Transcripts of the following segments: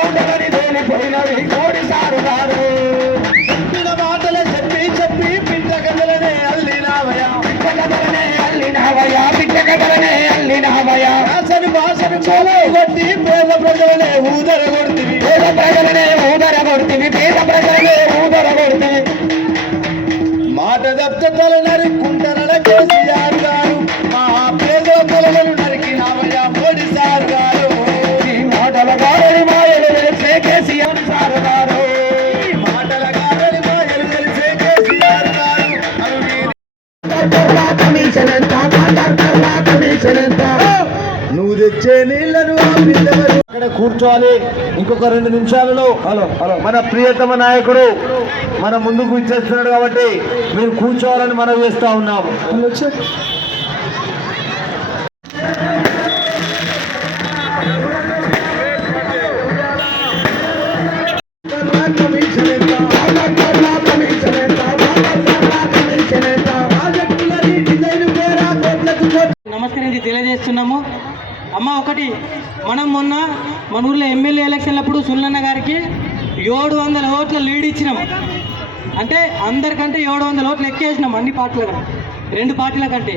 నీటి మూటలని తేలిపోయినవి కోడి సారు గారు. చెప్పిన మాటలే చెప్పి చెప్పి పిట్ట కథలనే అల్లినావయ్యా. పిట్ట కథలనే అల్లినావయ్యా. పిట్ట కథలనే అల్లినావయ్యా. భాషను భాషను కోలు కొట్టి పేద ప్రజలనే ఊదర కొడుతుంది పేద ప్రజలనే ఊదర కొడుతుంది పేద ప్రజలనే ఊదర కొడుతుంది మాట దప్తలు నరుక్కుంటారల కేసీఆర్ గారు కమిషన్ ఎంత కమిషన్ ఎంత నువ్వు తెచ్చే నీళ్ళను అక్కడ కూర్చోవాలి. ఇంకొక రెండు నిమిషాలలో హలో హలో. మన ప్రియతమ నాయకుడు మన ముందుకు ఇచ్చేస్తున్నాడు కాబట్టి మీరు కూర్చోవాలని మనం చేస్తా ఉన్నాం. ఒకటి మనం మొన్న మన ఊర్లో ఎమ్మెల్యే ఎలక్షన్లప్పుడు సుల్లన్న గారికి ఏడు వందల ఓట్ల లీడ్ ఇచ్చినాం. అంటే అందరికంటే ఏడు వందల ఓట్లు ఎక్కేసినాం అన్ని పార్టీల రెండు పార్టీల కంటే.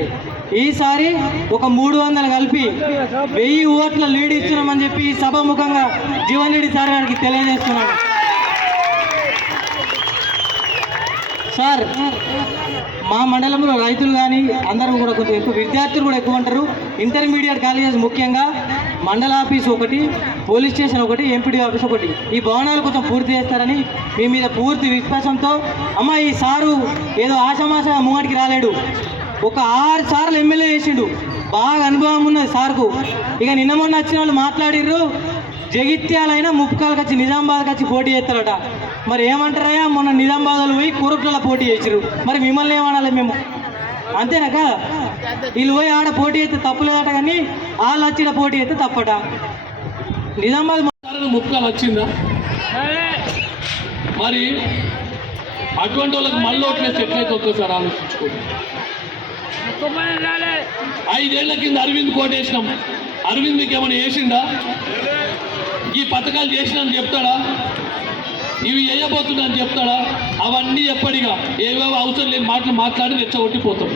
ఈసారి ఒక మూడు వందలు కలిపి వెయ్యి ఓట్ల లీడ్ ఇస్తున్నామని చెప్పి ఈ సభాముఖంగా జీవన్ రెడ్డి సార్ గారికి తెలియజేస్తున్నాను. సార్ మా మండలంలో రైతులు కానీ అందరూ కూడా కొంచెం ఎక్కువ విద్యార్థులు కూడా ఎక్కువ ఉంటారు. ఇంటర్మీడియట్ కాలేజెస్ ముఖ్యంగా మండల ఆఫీస్ ఒకటి పోలీస్ స్టేషన్ ఒకటి ఎంపీడీ ఆఫీస్ ఒకటి. ఈ భవనాలు కొంచెం పూర్తి చేస్తారని మీ మీద పూర్తి విశ్వాసంతో అమ్మ ఈ సారు ఏదో ఆషామాష ముంగటికి రాలేడు. ఒక ఆరు సార్లు ఎమ్మెల్యే చేసిండు. బాగా అనుభవం ఉన్నది సార్కు. ఇక నిన్న మొన్న వచ్చిన వాళ్ళు మాట్లాడిర్రు జగిత్యాలైనా ముప్కాలకు వచ్చి నిజామాబాద్కి వచ్చి పోటీ చేస్తారట. మరి ఏమంటారయ్యా మొన్న నిజామాబాద్లో పోయి కూరట్లలో పోటీ చేసిరు మరి మిమ్మల్ని ఏమనాలి మేము? అంతేనా కదా? వీళ్ళు పోయి ఆడ పోటీ అయితే తప్పులేదట కానీ వాళ్ళు వచ్చిన పోటీ అయితే తప్పట. నిజామాబాద్ ముక్కలు వచ్చిందా? మరి అటువంటి వాళ్ళకి మళ్ళీ ఓట్లేసి ఎట్లయితే ఒక్కసారి ఆలోచించుకోండి. ఐదేళ్ళ కింద అరవింద్ కోటేసినాం అరవింద్ మీకు ఏమైనా వేసిందా ఈ పథకాలు చేసినా అని చెప్తాడా? ఇవి వేయబోతున్నా అని చెప్తాడా? అవన్నీ ఎప్పటిగా? ఏవేవో అవసరం లేని మాటలు మాట్లాడి రెచ్చగొట్టిపోతాం.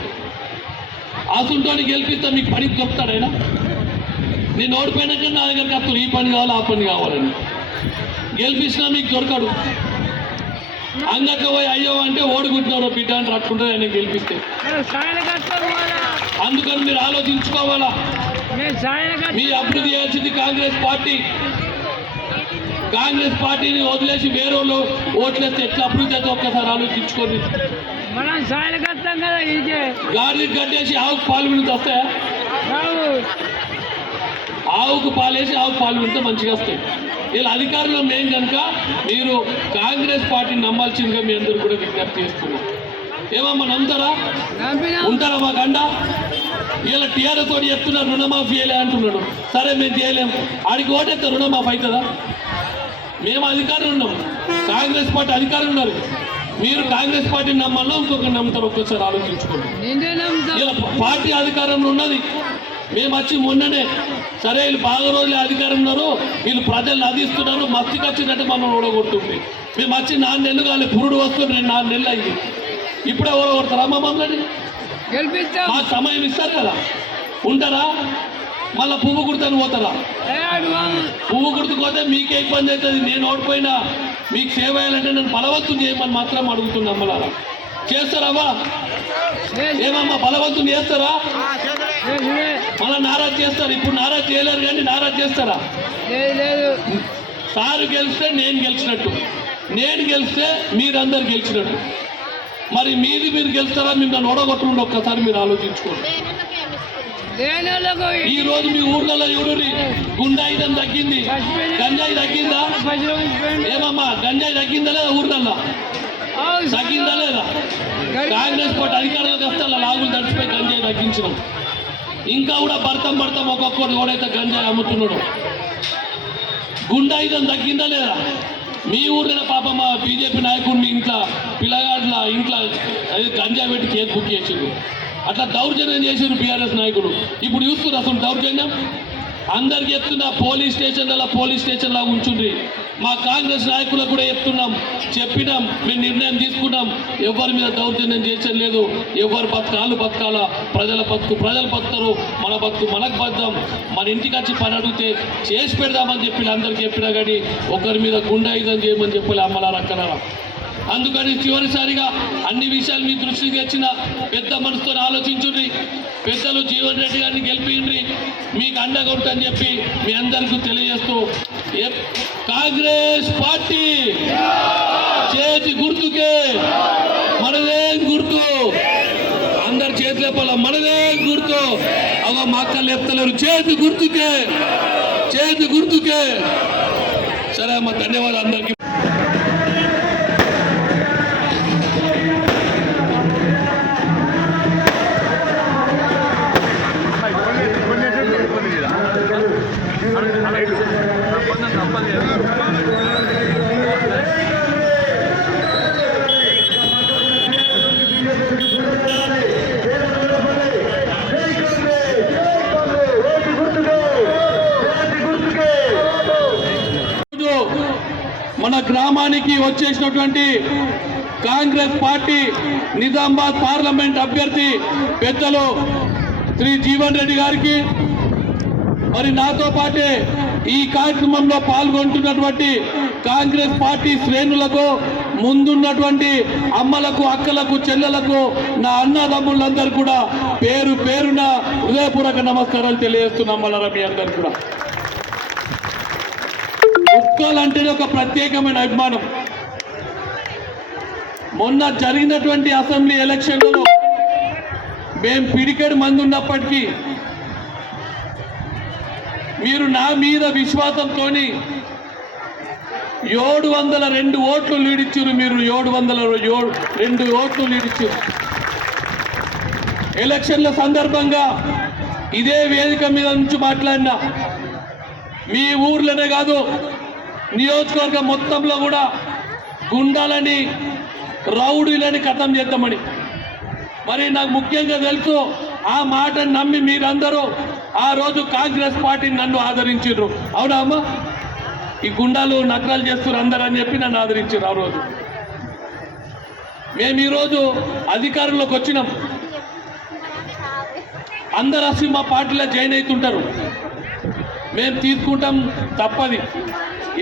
ఆసుంటోని గెలిపిస్తే మీకు పని చెప్తాడైనా నేను ఓడిపోయినాక నా దగ్గరికి వస్తాను ఈ పని కావాలి ఆ పని కావాలని. గెలిపించినా మీకు దొరకడు. అంగక పోయి అయ్యో అంటే ఓడుకుంటున్నాడు బిడ్డ అని రట్టుకుంటారు ఆయన గెలిపిస్తే అందుకని మీరు ఆలోచించుకోవాలా. మీ అభివృద్ధి చేసింది కాంగ్రెస్ పార్టీ. కాంగ్రెస్ పార్టీని వదిలేసి వేరే వాళ్ళు ఓట్లేస్తే ఎట్లా అభివృద్ధి అయితే ఒక్కసారి ఆలోచించుకోండి. సాయకత్తం కదా ఇదే. గాడికి కట్టేసి ఆవుకు పాలు వింటే వస్తాయా ఆవుకు పాలేసి ఆవుకు పాలు వింటే మంచిగా వస్తాయి. ఇలా అధికారంలో మేము కనుక మీరు కాంగ్రెస్ పార్టీని నమ్మాల్సిందిగా మీ అందరూ కూడా విజ్ఞప్తి చేస్తున్నాం. ఏమమ్మా నమ్ముతారా? ఉంటారా మా గండ? ఇలా టీఆర్ఎస్ తోటి చెప్తున్నారు రుణమాఫీ చేయలే అంటున్నాడు. సరే మేము చేయలేము ఆడికి ఓటేస్తే రుణమాఫీ అవుతుందా? మేము అధికారం ఉన్నాం. కాంగ్రెస్ పార్టీ అధికారం ఉన్నారు. మీరు కాంగ్రెస్ పార్టీని నమ్మాలో ఇంకొకరు నమ్ముతారు ఒక్కసారి ఆలోచించుకోండి. ఇలా పార్టీ అధికారంలో ఉన్నది. మేము వచ్చి మొన్ననే సరే వీళ్ళు బాగా రోజులు అధికారం ఉన్నారు. వీళ్ళు ప్రజలు నదిస్తున్నారు మస్తికి వచ్చినట్టు మనం ఓడగొట్టుంది మేము వచ్చి నాలుగు నెలలు కాలే పురుడు వస్తుంది. రెండు నాలుగు నెలలు అయింది. ఇప్పుడే ఓడగొడతారా మా మమ్మల్ని? మాకు సమయం ఇస్తారు కదా. ఉంటారా? మళ్ళీ పువ్వు గుర్తని పోతారా? పువ్వు గుర్తుకోతే మీకే ఇబ్బంది అవుతుంది. నేను ఓడిపోయినా మీకు సేవ చేయాలంటే నన్ను బలవంతం చేయమని మాత్రం అడుగుతున్నా అమ్మలారా. చేస్తారావా? ఏమమ్మా బలవంతం చేస్తారా? మళ్ళీ నారాజ్ చేస్తారు. ఇప్పుడు నారాజ్ చేయలేరు కానీ నారాజ్ చేస్తారా? సారు గెలిస్తే నేను గెలిచినట్టు. నేను గెలిస్తే మీరందరు గెలిచినట్టు. మరి మీది మీరు గెలుస్తారా? మిమ్మల్ని నన్ను ఒక్కసారి మీరు ఆలోచించుకోండి. ఈ రోజు మీ ఊర్లలో ఎవరి గుండాయిదం తగ్గింది. గంజాయి తగ్గిందా. ఏమమ్మా గంజాయి తగ్గిందా లేదా ఊర్లల్లో? అవును. తగ్గిందా లేదా? కాంగ్రెస్ పార్టీ అధికారంలోకి వస్తే లాగులు తడిచిపోయి గంజాయి తగ్గించడం ఇంకా కూడా భర్తం భర్తం ఒక్కొక్కరు ఎవడైతే గంజాయి అమ్ముతున్నాడో. గుండాయుధం తగ్గిందా లేదా? మీ ఊర్లో పాప మా బీజేపీ నాయకుడిని ఇంట్లో పిల్లగాడ్ల ఇంట్లో అదే గంజా పెట్టి కేక్ బుక్ చేసిండు. అట్లా దౌర్జన్యం చేసిండు బీఆర్ఎస్ నాయకుడు. ఇప్పుడు చూస్తున్నారు అసలు దౌర్జన్యం? అందరికి చెప్తున్నా పోలీస్ స్టేషన్లలో పోలీస్ స్టేషన్లా ఉంచుండ్రి. మా కాంగ్రెస్ నాయకులకు కూడా చెప్తున్నాం చెప్పినాం మేము నిర్ణయం తీసుకున్నాం. ఎవరి మీద దౌర్జన్యం చేసేది లేదు. ఎవరు బతకాలు బతకాలా ప్రజల బతుకు ప్రజలు బతుకరు మన బతుకు మనకు బద్దాం. మన ఇంటికి వచ్చి పని అడిగితే చేసి పెడదామని చెప్పి అందరికి చెప్పినా కానీ ఒకరి మీద గుండాయుధం చేయమని చెప్పి అమ్మలారా అక్కలారా. అందుకని చివరిసారిగా అన్ని విషయాలు మీ దృష్టికి తెచ్చిన పెద్ద మనసుతో ఆలోచించుండ్రి. పెద్దలు జీవన్ రెడ్డి గారిని గెలిపిండ్రి. మీకు అండగా ఉంటని చెప్పి మీ అందరికీ తెలియజేస్తూ కాంగ్రెస్ పార్టీ చేతి గుర్తుకే మనదే గుర్తు. అందరు చేతి లేపాల మనదే గుర్తు. అవ మా అక్కలు లేపుతలేరు. చేతి గుర్తుకే. చేతి గుర్తుకే. సరే అమ్మ ధన్యవాదాలు అందరికీ. చేసినటువంటి కాంగ్రెస్ పార్టీ నిజామాబాద్ పార్లమెంట్ అభ్యర్థి పెద్దలు శ్రీ జీవన్ రెడ్డి గారికి మరి నాతో పాటే ఈ కార్యక్రమంలో పాల్గొంటున్నటువంటి కాంగ్రెస్ పార్టీ శ్రేణులకు ముందున్నటువంటి అమ్మలకు అక్కలకు చెల్లెలకు నా అన్నదమ్ములందరూ కూడా పేరు పేరున హృదయపూర్వక నమస్కారాలు తెలియజేస్తున్నాం మళ్ళా మీ అందరు కూడా. ఉత్కల్ అంటేనే ఒక ప్రత్యేకమైన అభిమానం. మొన్న జరిగినటువంటి అసెంబ్లీ ఎలక్షన్లలో మేము పిడికెడు మంది ఉన్నప్పటికీ మీరు నా మీద విశ్వాసంతో ఏడు వందల రెండు ఓట్లు లీడిచ్చారు మీరు ఏడు వందల ఏడు రెండు ఓట్లు లీడిచ్చారు. ఎలక్షన్ల సందర్భంగా ఇదే వేదిక మీద నుంచి మాట్లాడినా మీ ఊర్లోనే కాదు నియోజకవర్గం మొత్తంలో కూడా గుండాలని రౌడీలని కథం చేద్దామని. మరి నాకు ముఖ్యంగా తెలుసు ఆ మాటను నమ్మి మీరందరూ ఆ రోజు కాంగ్రెస్ పార్టీని నన్ను ఆదరించారు అవునా అమ్మా? ఈ గుండాలు నకరాలు చేస్తారు అందరూ అని చెప్పి నన్ను ఆదరించారు ఆ రోజు. మేము ఈరోజు అధికారంలోకి వచ్చినాం. అందరు వచ్చి మా పార్టీలో జాయిన్ అవుతుంటారు మేము తీసుకుంటాం తప్పది.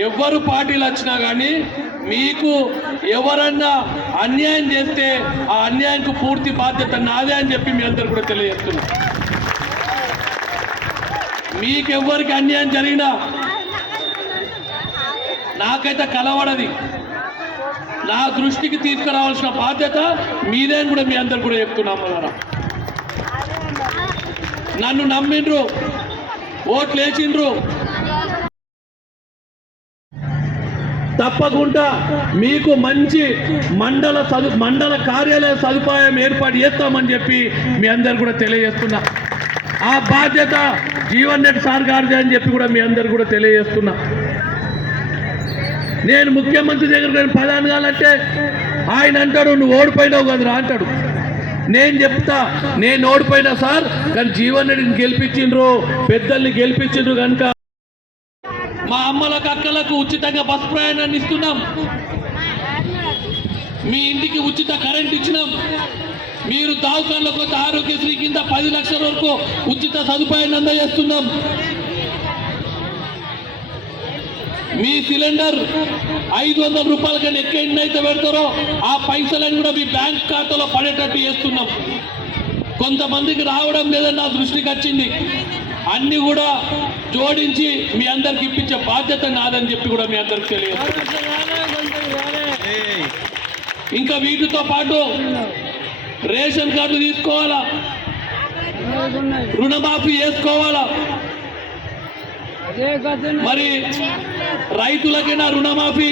ఎవ్వరు పార్టీలు వచ్చినా కానీ మీకు ఎవరన్నా అన్యాయం చేస్తే ఆ అన్యాయంకు పూర్తి బాధ్యత నాదే అని చెప్పి మీ అందరు కూడా తెలియజేస్తున్నా మీకెవ్వరికి అన్యాయం జరిగినా నాకైతే కలవడది. నా దృష్టికి తీసుకురావాల్సిన బాధ్యత మీదే అని కూడా మీ అందరు కూడా చెప్తున్నాం నన్ను నమ్మిండ్రు ఓట్లు వేసిండ్రు. తప్పకుండా మీకు మంచి మండల సదు మండల కార్యాలయ సదుపాయం ఏర్పాటు చేస్తామని చెప్పి మీ అందరు కూడా తెలియజేస్తున్నా. ఆ బాధ్యత జీవన్ రెడ్డి సార్ గారిదే అని చెప్పి కూడా మీ అందరు కూడా తెలియజేస్తున్నా. నేను ముఖ్యమంత్రి దగ్గర ప్రధాని కావాలంటే ఆయన అంటాడు నువ్వు ఓడిపోయినావు కదరా అంటాడు. నేను చెప్తా నేను ఓడిపోయినా సార్ కానీ జీవన్ రెడ్డిని గెలిపించిండ్రు పెద్దల్ని గెలిపించిండ్రు కనుక మా అమ్మలకు అక్కలకు ఉచితంగా బస్ ప్రయాణాన్ని ఇస్తున్నాం. మీ ఇంటికి ఉచిత కరెంట్ ఇచ్చినాం. మీరు దావకాన్లకు కొత్త ఆరోగ్యశ్రీ కింద పది లక్షల వరకు ఉచిత సదుపాయాన్ని అందజేస్తున్నాం. మీ సిలిండర్ ఐదు వందల రూపాయల కన్నా ఎక్కువ అయితే పెడతారో ఆ పైసలను కూడా మీ బ్యాంక్ ఖాతాలో పడేటట్టు చేస్తున్నాం. కొంతమందికి రావడం లేదని నా దృష్టికి వచ్చింది. అన్ని కూడా జోడించి మీ అందరికి ఇప్పించే బాధ్యత నాదని చెప్పి కూడా మీ అందరికి తెలియదు. ఇంకా వీటితో పాటు రేషన్ కార్డు తీసుకోవాలా? రుణమాఫీ చేసుకోవాలా? మరి రైతులకైనా రుణమాఫీ?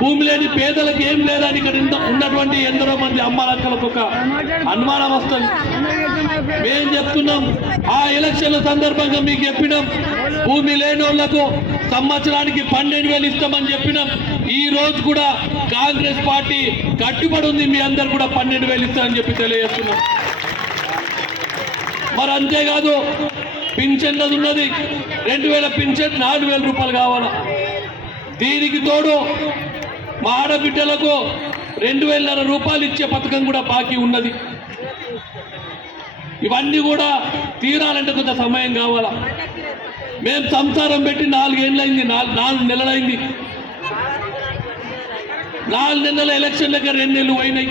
భూమి లేని పేదలకు ఏం లేదని ఇక్కడ ఉన్నటువంటి ఎందరో మంది అమ్మాలక్కలకు ఒక అనుమానం వస్తుంది. మేం చెప్తున్నాం. ఆ ఎలక్షన్ల సందర్భంగా మీకు చెప్పినాం. భూమి లేని వాళ్ళకు సంవత్సరానికి పన్నెండు వేలు ఇస్తామని చెప్పినాం. ఈ రోజు కూడా కాంగ్రెస్ పార్టీ కట్టుబడి ఉంది. మీ అందరు కూడా పన్నెండు వేలు ఇస్తామని చెప్పి తెలియజేస్తున్నాం. మరి అంతేకాదు పింఛన్లది ఉన్నది. రెండు వేల పింఛన్ నాలుగు వేల రూపాయలు కావాలా. దీనికి తోడు మా ఆడబిడ్డలకు రెండు వేలన్నర రూపాయలు ఇచ్చే పథకం కూడా బాకీ ఉన్నది. ఇవన్నీ కూడా తీరాలంటే కొంత సమయం కావాలా. మేము సంసారం పెట్టి నాలుగేళ్ళైంది నాలుగు నాలుగు నెలలైంది నాలుగు నెలల ఎలక్షన్లకి రెండు నెలలు పోయినాయి.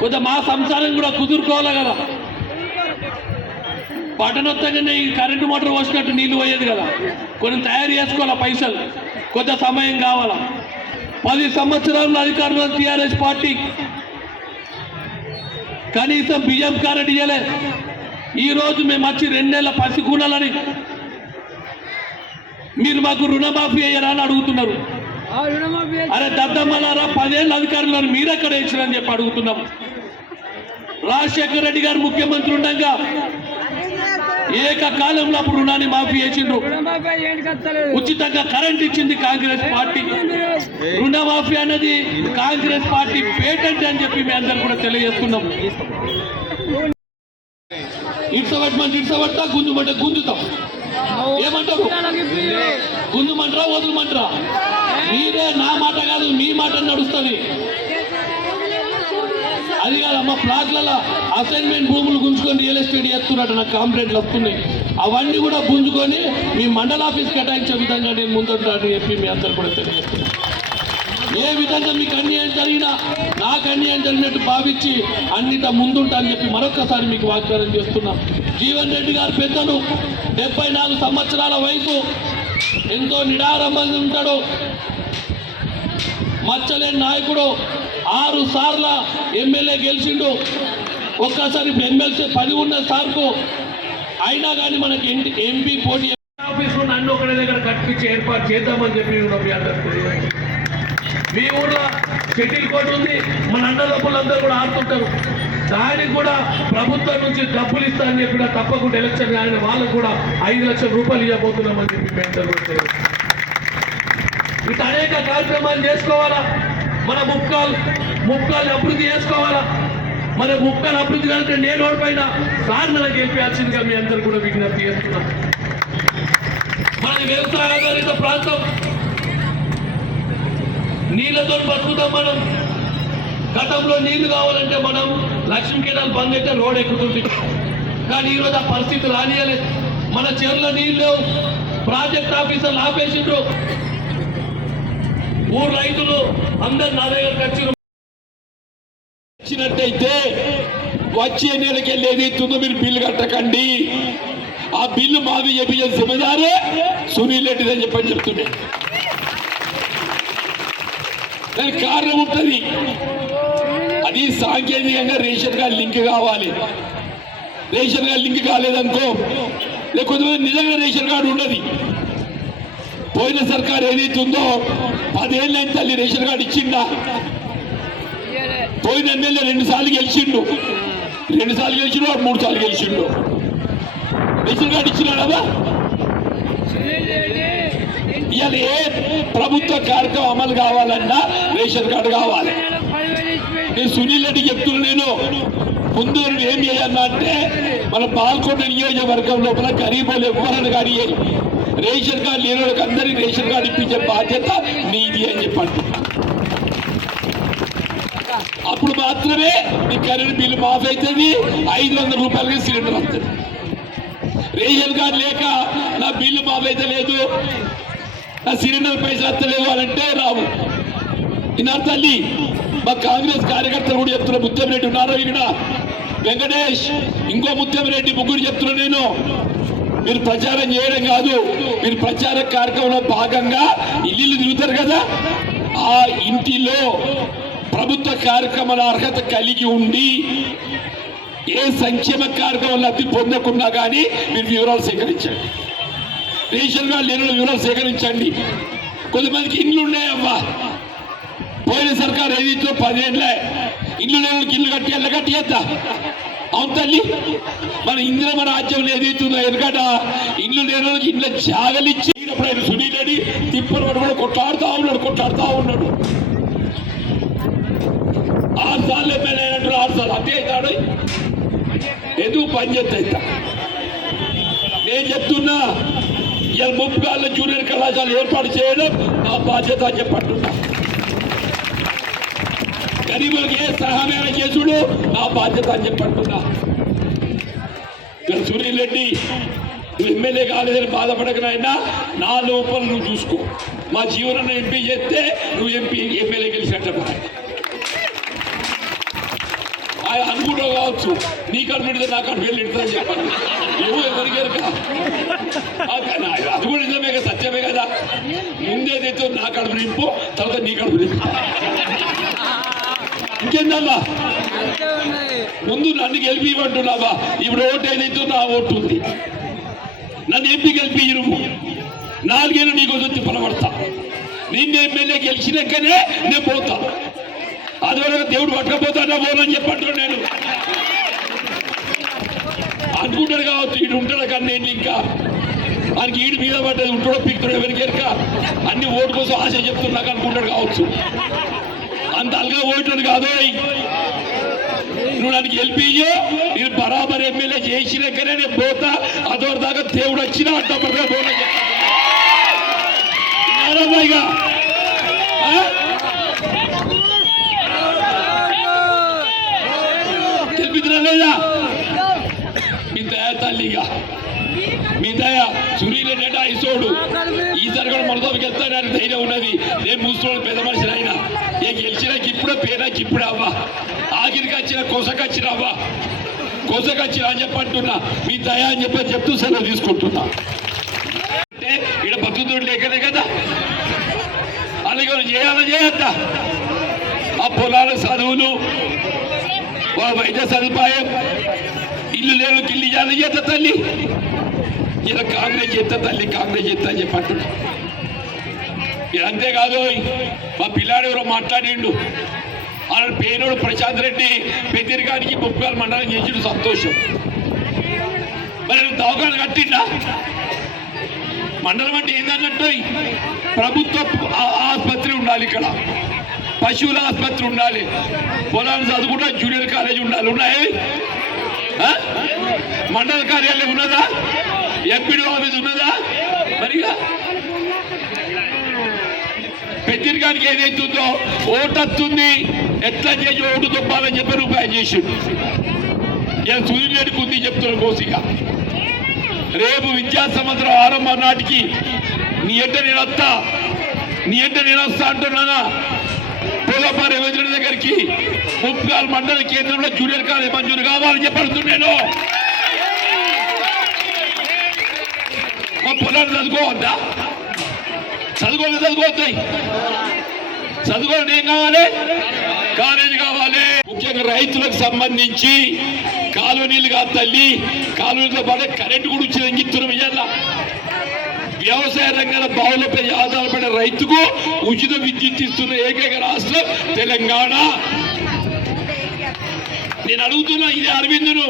కొంత మా సంసారం కూడా కుదురుకోవాలి కదా. పట్టణొత్తగానే ఈ కరెంటు మోటార్ పోసినట్టు నీళ్ళు పోయేది కదా. కొన్ని తయారు చేసుకోవాలా పైసలు. కొంత సమయం కావాలా. పది సంవత్సరాలు అధికారంలో టీఆర్ఎస్ పార్టీ కనీసం బియ్యం కారెట్ ఇయ్యలే ఈ రోజు మేము వచ్చి రెండు నెలల పసికూనాలని మీరు మాకు రుణమాఫీ అయ్యారా అని అడుగుతున్నారు. అరే దద్దమ్మలారా పదేళ్ళ అధికారులు మీరు ఎక్కడ ఇచ్చారని చెప్పి అడుగుతున్నాం. రాజశేఖర రెడ్డి గారు ముఖ్యమంత్రి ఉండగా ఏకకాలంలో అప్పుడు రుణాన్ని మాఫీ చేసిండ్రు. ఉచితంగా కరెంట్ ఇచ్చింది కాంగ్రెస్ పార్టీ. రుణమాఫీ అన్నది కాంగ్రెస్ పార్టీ పేటెంట్ అని చెప్పి మీ అందరు కూడా తెలియజేస్తున్నాం. ఇడ్సబెట్టమంటే ఇడ్సబెడతా గుంజుమంటే గుంజుతాం. ఏమంటారు? గుంజుమంటారా వదులుమంటారా? మీరే నా మాట కాదు మీ మాట నడుస్తుంది. అది కాదమ్మా ప్లాట్లలో అసైన్మెంట్ భూములు గుంజుకొని రియల్ ఎస్టేట్ చేస్తున్నట్టు నాకు కాంప్లైంట్లు వస్తున్నాయి. అవన్నీ కూడా గుంజుకొని మీ మండల ఆఫీస్ కేటాయించే విధంగా నేను ముందుంటానని చెప్పి మీ అందరు కూడా తెలియజేస్తున్నాను ఏ విధంగా మీకు అన్యాయం జరిగినా నాకు అన్యాయం జరిగినట్టు భావించి అన్నిట ముందుంటా అని చెప్పి మరొకసారి మీకు వాగ్దానం చేస్తున్నాం. జీవన్ రెడ్డి గారు పెద్దలు డెబ్బై నాలుగు సంవత్సరాల వయసు ఎంతో నిడారంభంగా ఉంటాడు. మచ్చలేని నాయకుడు ఆరు సార్ల ఎమ్మెల్యే గెలిచిండు. ఒక్కసారి ఇప్పుడు ఎమ్మెల్సీ పది ఉన్న సార్కు అయినా కానీ మనకి ఎంపీ ఎంపీ పోటీ ఆఫీసు నన్ను ఒకటి దగ్గర కట్టించి ఏర్పాటు చేద్దామని చెప్పి మీ అందరికీ మీ ఊర్లో షటిల్ కోర్టు ఉంది. మన అన్నదమ్ములందరూ కూడా ఆడుతుంటారు. దానికి కూడా ప్రభుత్వం నుంచి డబ్బులు ఇస్తా అని చెప్పిన తప్పకుండా ఎలక్షన్ కానీ వాళ్ళకు కూడా ఐదు లక్షల రూపాయలు ఇవ్వబోతున్నామని చెప్పి మేము అందరూ ఇట్లా అనేక కార్యక్రమాలు చేసుకోవాలా? మన ముక్కలు ముక్కల్ని అభివృద్ధి చేసుకోవాలా? మన ముక్కలు అభివృద్ధి కానీ నేను ఓడిపోయినా సార్ మనకు గెలిపించాల్సిందిగా మీ అందరూ కూడా విజ్ఞప్తి చేస్తున్నా. మన వ్యవసాయ ఆధారిత ప్రాంతం. నీళ్ళతో బతుకుతాం మనం. గతంలో నీళ్ళు కావాలంటే మనం లక్ష్మీ కేటాలు బంద్ అయితే రోడ్ ఎక్కుతుంది. కానీ ఈరోజు ఆ పరిస్థితి రానియలేదు. మన చెరువులో నీళ్ళు లేవు. ప్రాజెక్ట్ ఆఫీసర్లు ఆపేసిండ్రు. ఊరు రైతులు అందరు నా దగ్గరకు వచ్చి ఇచ్చినట్టయితే వచ్చే నెలకెళ్ళి ఏదైతుందో మీరు బిల్లు కట్టకండి. ఆ బిల్లు మాది చెప్పించే జిమ్మదారే సునీల్ రెడ్డి అని చెప్పని చెప్తున్నాయి దానికి కారణం ఉంటుంది. అది సాంకేతికంగా రేషన్ కార్డు లింక్ కావాలి. రేషన్ కార్డు లింక్ కాలేదనుకో లేకపోతే నిజంగా రేషన్ కార్డు ఉండదు. పోయిన సర్కార్ ఏదైతే ఉందో పదేళ్ళైన తల్లి రేషన్ కార్డు ఇచ్చిందా? పోయిన ఎమ్మెల్యే రెండు సార్లు గెలిచిండు. రెండు సార్లు గెలిచిండు మూడు సార్లు గెలిచిండు. రేషన్ కార్డు ఇచ్చినాడా ఇవాళ ఏ ప్రభుత్వ కార్యక్రమం అమలు కావాలన్నా రేషన్ కార్డు కావాలి. నేను సునీల్ రెడ్డి చెప్తున్నా నేను. ముందు ఏం చేయాలన్నా అంటే మన పాల్కొండ నియోజకవర్గం లోపల గరీబులు ఎవరైనా కానీ రేషన్ కార్డు లేని వాళ్ళకి అందరికీ రేషన్ కార్డు ఇప్పించే బాధ్యత నీది అని చెప్పండి. అప్పుడు మాత్రమే నీ కరెంట్ బిల్లు మాఫ్ అవుతుంది ఐదు వందల రూపాయలకి సిలిండర్ వస్తుంది. రేషన్ కార్డు లేక నా బిల్లు మాఫ్ అయితే లేదు నా సిలిండర్ పైసలు వస్తలేవు అని అంటే రావు. విన్నారు తల్లి? మా కాంగ్రెస్ కార్యకర్తలు కూడా చెప్తున్నారు ముత్యం రెడ్డి ఉన్నారు ఇక్కడ వెంకటేష్ ఇంకో ముత్యం రెడ్డి ముగ్గురు చెప్తున్నా నేను. మీరు ప్రచారం చేయడం కాదు మీరు ప్రచార కార్యక్రమంలో భాగంగా ఇల్లు తిరుగుతారు కదా? ఆ ఇంటిలో ప్రభుత్వ కార్యక్రమాల అర్హత కలిగి ఉండి ఏ సంక్షేమ కార్యక్రమం లబ్ధి పొందకుండా కానీ మీరు వివరాలు సేకరించండి. రేషన్ కార్డు లేని వివరాలు సేకరించండి. కొంతమందికి ఇండ్లు ఉన్నాయమ్మా పోయిన సర్కారు ఏది ఇచ్చో పదేళ్ళే ఇల్లు లేని ఇల్లు కట్టి ఎల్ల కట్టియద్దా అవును తల్లి మన ఇందిరమ రాజ్యం ఏదైతుందో ఎందుకంట ఇల్లు లేని ఇంట్లో ఇళ్ళ జాగలిచ్చి ఆయన సునీల్ రెడ్డి వాడు కూడా కొట్లాడుతూ ఉన్నాడు కొట్లాడుతూ ఉన్నాడు. ఆరు సార్లు ఎమ్మెల్యే అయినట్టు ఆరు సార్లు అంతే అవుతాడు ఎందుకు పని చేస్తా నేను చెప్తున్నా ఇలా ముప్పుగాళ్ళ జూనియర్ కళాశాల ఏర్పాటు చేయడం నా బాధ్యత అని చెప్పంటున్నా గరీబులకు ఏ సహాయం చేసుడు నా బాధ్యత అని చెప్పంటున్నా ఇక్కడ సునీల్ రెడ్డి నువ్వు ఎమ్మెల్యే కాలేదని బాధపడకనైనా నా లోపల నువ్వు చూసుకో. మా జీవనం ఎంపీ చేస్తే నువ్వు ఎంపీ ఎమ్మెల్యే గెలిచినట్టు ఆయన అనుకుంటావు కావచ్చు. నీ కడుపు నిడితే నా కడుపు ఇడుతుందని చెప్పాలి ఎవరు ఎవరికి అది అది కూడా నిజమే కదా సత్యమే కదా. ముందేదైతే నా కడుపు నింపు తర్వాత నీ కడుపు నింపు ఇంకేందమ్మా? ముందు నన్ను గెలిపిమంటున్నావా ఇప్పుడు ఓటు ఏదైతే నా ఓటు ఉంది. నన్ను ఎంపీ గెలిపి ఇరువు నాలుగేళ్ళు నీకోసం తిప్పలబడతా నిన్ను ఎమ్మెల్యే గెలిచినాకనే నేను పోతా. అది వరకు దేవుడు పట్టకపోతాడా పోనని చెప్పంటాడు నేను. అనుకుంటాడు కావచ్చు ఈడు ఉంటాడు కన్నా ఏంటి ఇంకా. ఆయనకి ఈడు మీద పడ్డది ఉంటాడో పిక్తాడో ఎవరికి ఎరక అన్ని ఓటు కోసం ఆశ చెప్తున్నాక అనుకుంటాడు కావచ్చు. అంత అల్గా ఓటు కాదు. నువ్వు నన్ను గెలిపించో నేను బరాబర్ ఎమ్మెల్యే చేసినాకనే నేను పోతా. అదోటి దాకా దేవుడు వచ్చినా అడ్డపడగా పోనా. ఇక. ఆ? లేదా? మీ తల్లిగా మీ దయ సునీల్ నెట ఇసోడు ఈసారి కూడా మనతో వెళ్తానని ధైర్యం ఉన్నది. నేను మూసుకోవడం పెద్ద మనిషి అయినా ఏ గెలిచినాకి ఇప్పుడే పేనాకి ఇప్పుడే అవ్వా. ఆఖరికి వచ్చిన కొసకొచ్చిన అవ్వా. కొసకొచ్చిన అని చెప్పంటున్నా మీ దయ అని చెప్పి చెప్తూ సెలవు తీసుకుంటున్నా. అంటే ఇక్కడ బతుకుతుడు లేకనే కదా. అలాగే చేయాలా చేయాలని ఆ పొలాల చదువులు వాళ్ళ వైద్య సదుపాయం. ఇల్లు లేని కిల్లి ఇవ్వాలి చేత తల్లి? ఇలా కాంగ్రెస్ చేస్తా తల్లి కాంగ్రెస్ చేస్తా అని చెప్పట్టు ఇది అంతేకాదు మా పిల్లాడు ఎవరో మాట్లాడిండు. ఆయన పేరుడు ప్రశాంత్ రెడ్డి పెద్దరికానికి ముప్పై మండలం చేసిండు సంతోషం. మరి ఆయన దవాఖాన కట్టిండా? మండలం అంటే ఏంటన్నట్టు ప్రభుత్వ ఆ- ఆసుపత్రి ఉండాలి ఇక్కడ. పశువుల ఆసుపత్రి ఉండాలి. పొలాన్ని చదువుకుంటా జూనియర్ కాలేజ్ ఉండాలి. ఉన్నాయి? ఆ? మండల కార్యాలయం ఉన్నదా? ఎంపీడీ ఆఫీస్ ఉన్నదా? మరిగా? పెద్దరికానికి ఏదైతుందో ఓటు వస్తుంది ఎట్లా చేసి ఓటు తొప్పాలని చెప్పి రూపాయి చేసిండు. నేను సూర్యుడికి ఉంది చెప్తున్నా కోసిగా రేపు విద్యా సంవత్సరం ఆరంభం నాటికి నీ ఎంట నేను వస్తా. నీ ఎంట నేను వస్తా అంటున్నానా? పోలపారి రవీంద్రుడి దగ్గరికి ముప్పాల్ మండల కేంద్రంలో జూనియర్ కాలేజ్ మంజూరు కావాలని చెప్పడుతున్నాను మా పొలాన్ని చదువుకోవద్దా? చదువుకోవాలి చదువుకోవద్దాయి చదువుకోవడం ఏం కావాలి? కాలేజీ కావాలి. ముఖ్యంగా రైతులకు సంబంధించి కాలువ నీళ్ళు కాదు తల్లి కాలువలతో పాటు కరెంటు కూడా వచ్చింది ఇంగిస్తున్నాం ఇవాళ వ్యవసాయ రంగంలో బావులపై ఆధారపడే రైతుకు ఉచిత విద్యుత్ ఇస్తున్న ఏకైక రాష్ట్రం తెలంగాణ. నేను అడుగుతున్నా ఇది అరవిందును.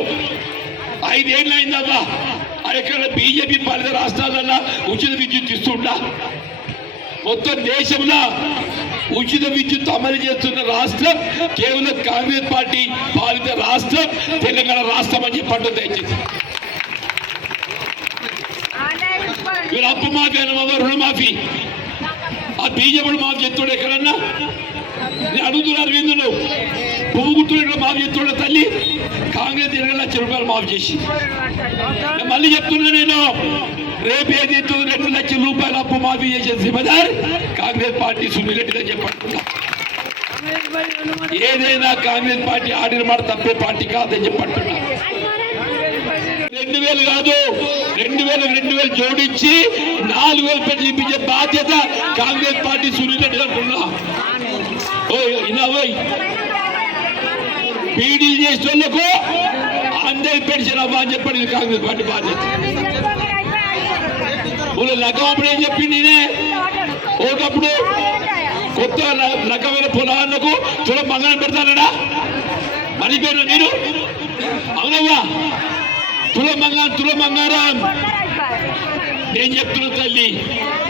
ఐదేళ్ళు అయిందమ్మా ఎక్కడ బీజేపీ పాలిత రాష్ట్రాలన్నా ఉచిత విద్యుత్ ఇస్తుంటా మొత్తం దేశంలో ఉచిత విద్యుత్ అమలు చేస్తున్న రాష్ట్రం కేవలం కాంగ్రెస్ పార్టీ పాలిత రాష్ట్రం తెలంగాణ రాష్ట్రం అని చెప్పండి దయచేసి. వీళ్ళు అప్పు మాఫీ అయిన రుణమాఫీ. ఆ బీజేపీ మాఫీ చేస్తుండే ఎక్కడన్నా? అడుగుతున్నారు విందులో పువ్వు గుర్తులు ఇక్కడ మాఫీ తల్లి కాంగ్రెస్ ఇరవై లక్షల రూపాయలు మాఫీ చేసి. మళ్ళీ చెప్తున్నా నేను రేపు ఏది రెండు లక్షల రూపాయల అప్పు మాఫీ చేసే జిమ్మదార్ కాంగ్రెస్ పార్టీ సునీల్ రెడ్డి ఏదైనా కాంగ్రెస్ పార్టీ ఆడిన మాట తప్పే పార్టీ కాదని చెప్పంటున్నా. రెండు వేలు కాదు రెండు వేలు రెండు వేలు జోడించి నాలుగు వేలు పెట్టి చూపించే బాధ్యత కాంగ్రెస్ పార్టీ సునీల్ అనుకున్నా అంటున్నా పీడీ చేసిన అందరి పెన్షన్ అవ్వ అని చెప్పండి కాంగ్రెస్ పార్టీ బాధ్యత. వాళ్ళు లగ్గం ఏం చెప్పింది నేనే? ఒకప్పుడు కొత్త రకమైన పొలాలకు తుల మంగళం పెడతానడా? మర్చిపోయినా నేను అవునవ్వా? తుల మంగ తుల మంగారం నేను చెప్తున్నా తల్లి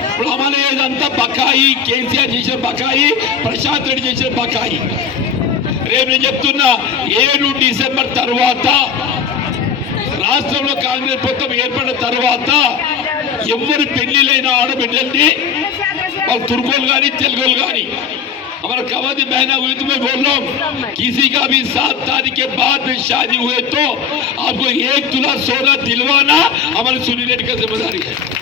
ఇప్పుడు అమలు అయ్యేదంతా బకాయి కేసీఆర్ చేసిన బకాయి ప్రశాంత్ రెడ్డి చేసిన బకాయి రేపు నేను చెప్తున్నా ఏడు డిసెంబర్ తర్వాత రాష్ట్రంలో కాంగ్రెస్ ప్రభుత్వం ఏర్పడిన తర్వాత ఎవరి పెళ్లిలైన ఆడబిడ్డల్ని వాళ్ళు తుర్కోలు కానీ తెలుగులు కానీ हमारा कवादी बहना हुई तो मैं बोल रहा हूँ किसी का भी सात तारीख के बाद में शादी हुए तो आपको एक तुला सोना दिलवाना हमारे सुनी रेड्डी का जिम्मेदारी है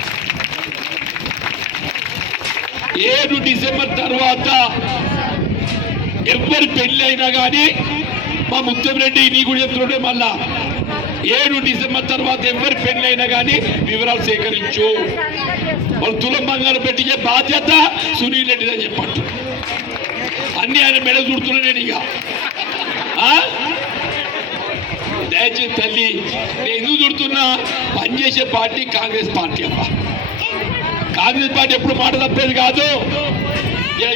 ఏడు డిసెంబర్ తర్వాత ఎవరి పెళ్ళి అయినా కానీ మా ముత్తం రెడ్డి నీ కూడా చెప్తున్నాడే మళ్ళా. ఏడు డిసెంబర్ తర్వాత ఎవరి పెళ్ళి అయినా కానీ వివరాలు సేకరించు. వాళ్ళు తులం బంగారం పెట్టించే బాధ్యత సునీల్ రెడ్డి అని చెప్పట్టు. అన్ని ఆయన మెడ చూడుతున్నా నేను ఇక. దయచేసి తల్లి నేను ఎందుకు చూడుతున్నా? పనిచేసే పార్టీ కాంగ్రెస్ పార్టీ అమ్మా కాంగ్రెస్ పార్టీ ఎప్పుడు మాట తప్పేది కాదు.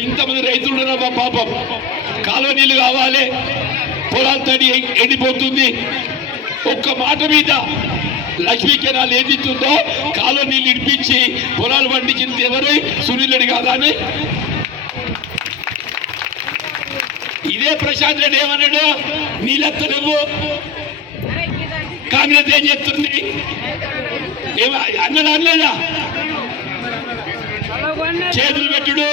ఇంతమంది రైతులు ఉన్నారమ్మా పాపం? కాలువ నీళ్ళు కావాలి. పొలాలు తడి ఎండిపోతుంది. ఒక్క మాట మీద లక్ష్మీ కెనాల్ ఏది ఇస్తుందో కాలువ నీళ్ళు ఇడిపించి పొలాలు పండించింది ఎవరు? సునీల్ రెడ్డి కాదా అని? ఇదే ప్రశాంత్ రెడ్డి ఏమన్నాడు? నీళ్ళెత్తలేవు కాంగ్రెస్ ఏం చెప్తుంది? ఏమో అన్నదా అనలేదా చేతులు పెట్టుడు.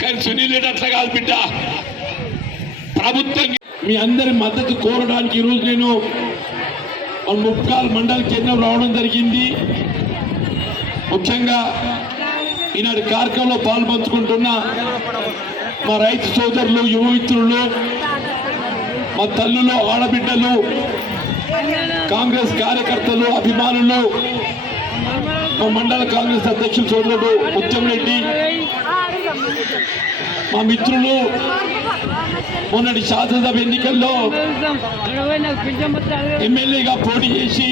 కానీ సునీల్ రెడ్డి అట్లా కాదు బిడ్డ. ప్రభుత్వం మీ అందరి మద్దతు కోరడానికి ఈరోజు నేను మన మండల కేంద్రం రావడం జరిగింది. ముఖ్యంగా ఈనాటి కార్యక్రమంలో పాల్పంచుకుంటున్న మా రైతు సోదరులు యువ మిత్రులు మా తల్లులు ఆడబిడ్డలు కాంగ్రెస్ కార్యకర్తలు అభిమానులు మా మండల కాంగ్రెస్ అధ్యక్షులు సోదరుడు ఉత్తమరెడ్డి మా మిత్రులు మొన్నటి శాసనసభ ఎన్నికల్లో ఎమ్మెల్యేగా పోటీ చేసి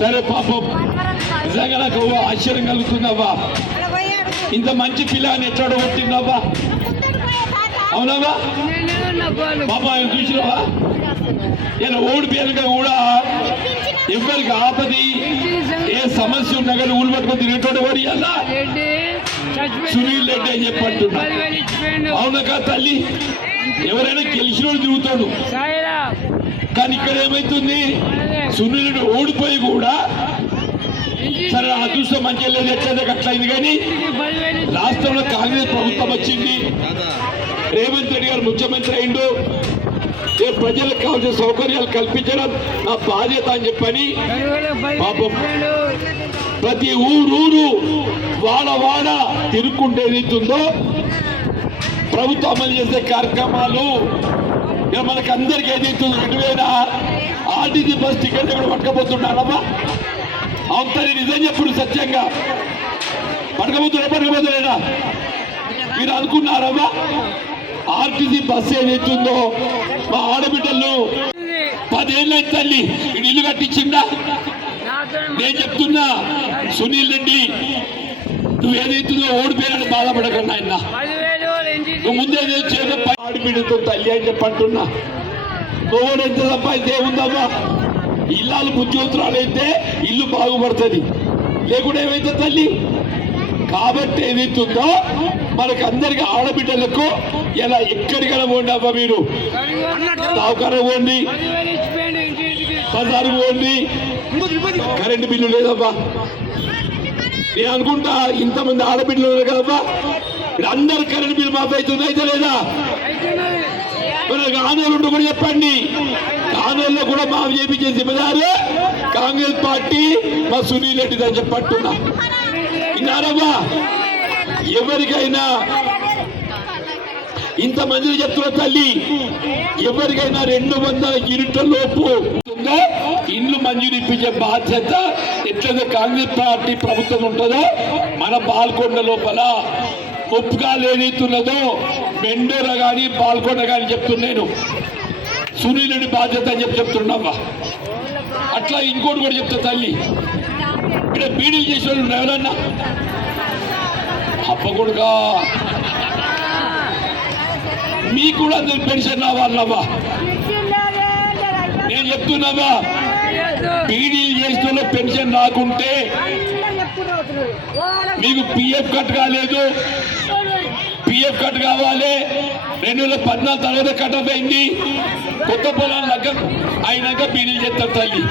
సరే పాపం నిజంగా నాకు ఆశ్చర్యం కలుగుతుందవ్వా. ఇంత మంచి పిల్లని ఎట్లా కొట్టిందవ్వా అవునవ్వా. పాప ఆయన చూసినావా. ఇలా ఓడిపోయాక కూడా ఎవరికి ఆపది ఏ సమస్య ఉన్నా కానీ ఊళ్ళు పట్టుకొని తిరిగేటోడు వాడు ఇలా సునీల్ రెడ్డి అని చెప్పి అంటున్నా అవునకా తల్లి? ఎవరైనా గెలిచినోడు తిరుగుతాడు. కానీ ఇక్కడ ఏమైతుంది? సునీల్ రెడ్డి ఓడిపోయి కూడా సరే ఆ అదృష్టం మంచిగా లేదు ఎట్లయితే అట్లా అయింది కానీ రాష్ట్రంలో కాంగ్రెస్ ప్రభుత్వం వచ్చింది. రేవంత్ రెడ్డి గారు ముఖ్యమంత్రి అయిండు. ప్రజలకు కావాల్సిన సౌకర్యాలు కల్పించడం నా బాధ్యత అని చెప్పని పాపం ప్రతి ఊరూరు వాడ వాడ తిరుక్కుంటే ఏదైతుందో ప్రభుత్వం అమలు చేసే కార్యక్రమాలు ఇక మనకు అందరికి ఏది రెండు వేల ఆర్టీసీ బస్ టికెట్ కూడా పట్టుకపోతున్నారమ్మా. అవుతారు నిజం చెప్పుడు సత్యంగా. పడకపోతున్నా పడకపోతున్నా మీరు అనుకున్నారమ్మా? ఆర్టీసీ బస్సు ఏదైతుందో మా ఆడబిడ్డలు పదేళ్ళ తల్లి ఇల్లు కట్టించిందా? నేను చెప్తున్నా సునీల్ రెడ్డి నువ్వు ఏదైతుందో ఓడిపోయాడు బాధపడకుండా ఆయన నువ్వు ముందే చేసే ఆడబిడ్డతో తల్లి అని చెప్పంటున్నా నువ్వు ఎంత సంపాదిస్తే ఏముందమ్మా? ఇల్లాలు బుద్ధివంతురాలు ఇల్లు బాగుపడుతుంది. లేకుండా ఏమైతే తల్లి? కాబట్టి ఏదైతుందో మనకు అందరికి ఆడబిడ్డలకు ఇలా ఎక్కడికైనా పోండి అబ్బా మీరు? సావుకారం పోండి. బజారు పోండి. కరెంటు బిల్లు లేదబ్బా. నేను అనుకుంటా ఇంతమంది ఆడబిడ్డలు ఉన్నారు కదబ్బా అందరు కరెంటు బిల్లు మాఫీ అవుతుంది అయితే లేదా? మరి కూడా చెప్పండి. ఆందోళనలో కూడా మాఫీ చేయించే జిమ్మదారు కాంగ్రెస్ పార్టీ మా సునీల్ రెడ్డి దాన్ని చెప్పట్టున్నా విన్నారమ్మా ఎవరికైనా ఇంతమంది చెప్తున్నా తల్లి ఎవరికైనా రెండు వందల యూనిట్ల లోపు ఇండ్లు మంజూరు ఇప్పించే బాధ్యత ఎట్లయితే కాంగ్రెస్ పార్టీ ప్రభుత్వం ఉంటుందో మన పాల్కొండ లోపల ఒప్పుగా ఏదైతున్నదో మెండోర కానీ పాల్కొండ కానీ చెప్తున్నాను నేను. రెడ్డి బాధ్యత అని చెప్పి చెప్తున్నావా? అట్లా ఇంకోటి కూడా చెప్తా తల్లి. ఇక్కడ బీడీలు చేసే వాళ్ళు ఎవరన్నా? అప్పకొడుగా మీకు కూడా అందరు పెన్షన్ రావాలవ్వా. నేను చెప్తున్నావా? పీడీలు చేస్తున్న పెన్షన్ రాకుంటే మీకు పిఎఫ్ కట్ కాలేదు. పిఎఫ్ కట్ కావాలి. రెండు వేల పద్నాలుగు తర్వాత కట్ అయింది కొత్త పొలాలు అయినాక పీడీలు చేస్తారు తల్లి.